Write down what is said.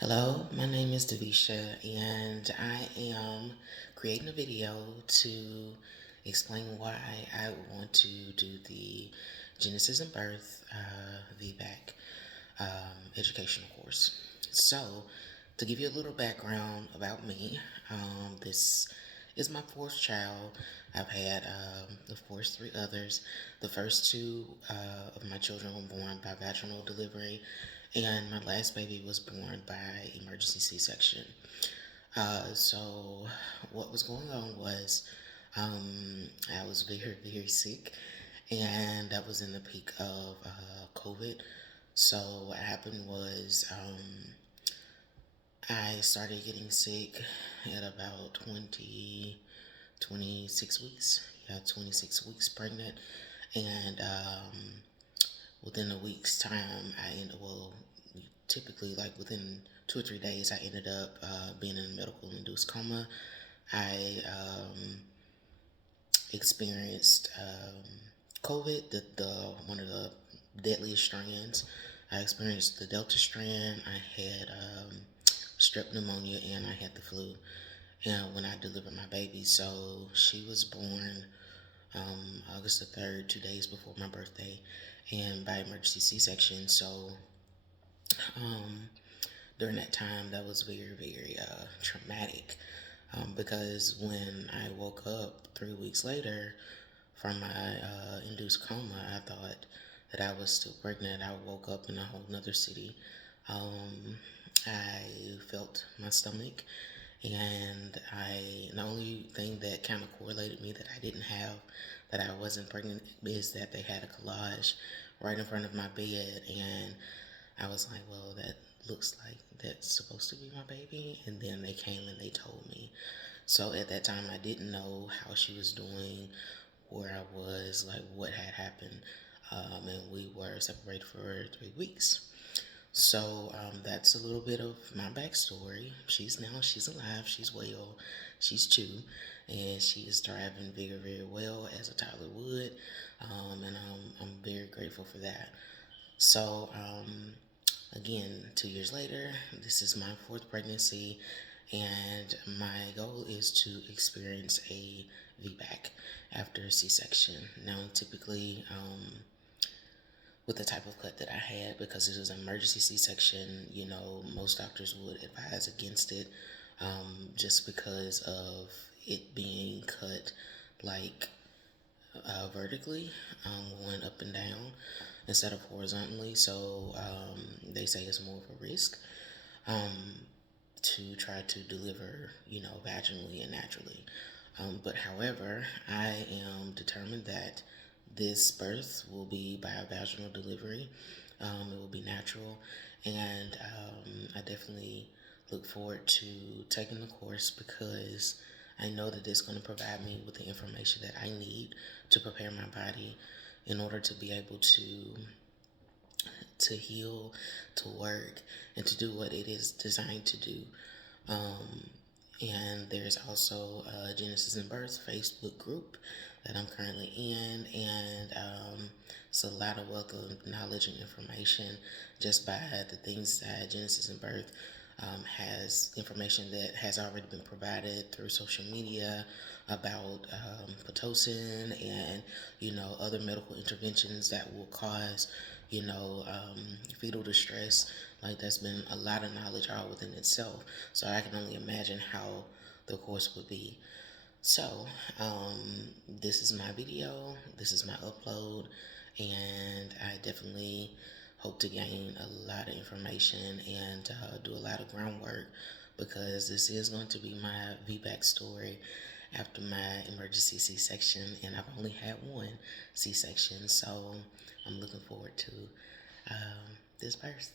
Hello, my name is Devisha, and I am creating a video to explain why I want to do the Genesis and Birth VBAC educational course. So, to give you a little background about me, this is my fourth child. I've had, of course, three others. The first two of my children were born by vaginal delivery, and my last baby was born by emergency C-section. So, what was going on was I was very, very sick, and that was in the peak of COVID. So, what happened was I started getting sick at about 26 weeks. Yeah, 26 weeks pregnant. And within a week's time, typically like within 2 or 3 days, I ended up being in a medical induced coma. I experienced COVID, the one of the deadliest strands. I experienced the Delta strand. I had strep pneumonia and I had the flu. And when I delivered my baby, so she was born August the 3rd, 2 days before my birthday, and by emergency C-section. So um, during that time, that was very, very traumatic because when I woke up 3 weeks later from my induced coma, I thought that I was still pregnant. I woke up in a whole nother city. Um, I felt my stomach, and the only thing that kind of correlated me that I didn't have, that I wasn't pregnant, is that they had a collage right in front of my bed, and I was like, well, that looks like that's supposed to be my baby. And then they came and they told me. So at that time, I didn't know how she was doing, where I was, like what had happened. And we were separated for 3 weeks. So that's a little bit of my backstory. She's alive, she's well, she's 2, and she is thriving very, very well as a toddler would. And I'm very grateful for that. So, again, 2 years later, this is my fourth pregnancy, and my goal is to experience a VBAC after C-section. Now, typically, with the type of cut that I had, because it was an emergency C-section, most doctors would advise against it, just because of it being cut like vertically, going up and down instead of horizontally. So they say it's more of a risk um, to try to deliver, vaginally and naturally. But however, I am determined that this birth will be by a vaginal delivery. It will be natural, and I definitely look forward to taking the course because I know that it's going to provide me with the information that I need to prepare my body in order to be able to heal, to work, and to do what it is designed to do. Um, and there's also a Genesis and Birth Facebook group that I'm currently in, and it's a lot of wealth of knowledge and information just by the things that Genesis and Birth has information that has already been provided through social media about Pitocin and other medical interventions that will cause fetal distress. Like, that's been a lot of knowledge all within itself. So I can only imagine how the course would be. So, this is my video, this is my upload, and I definitely hope to gain a lot of information and do a lot of groundwork because this is going to be my VBAC story after my emergency C-section, and I've only had one C-section, so I'm looking forward to this birth.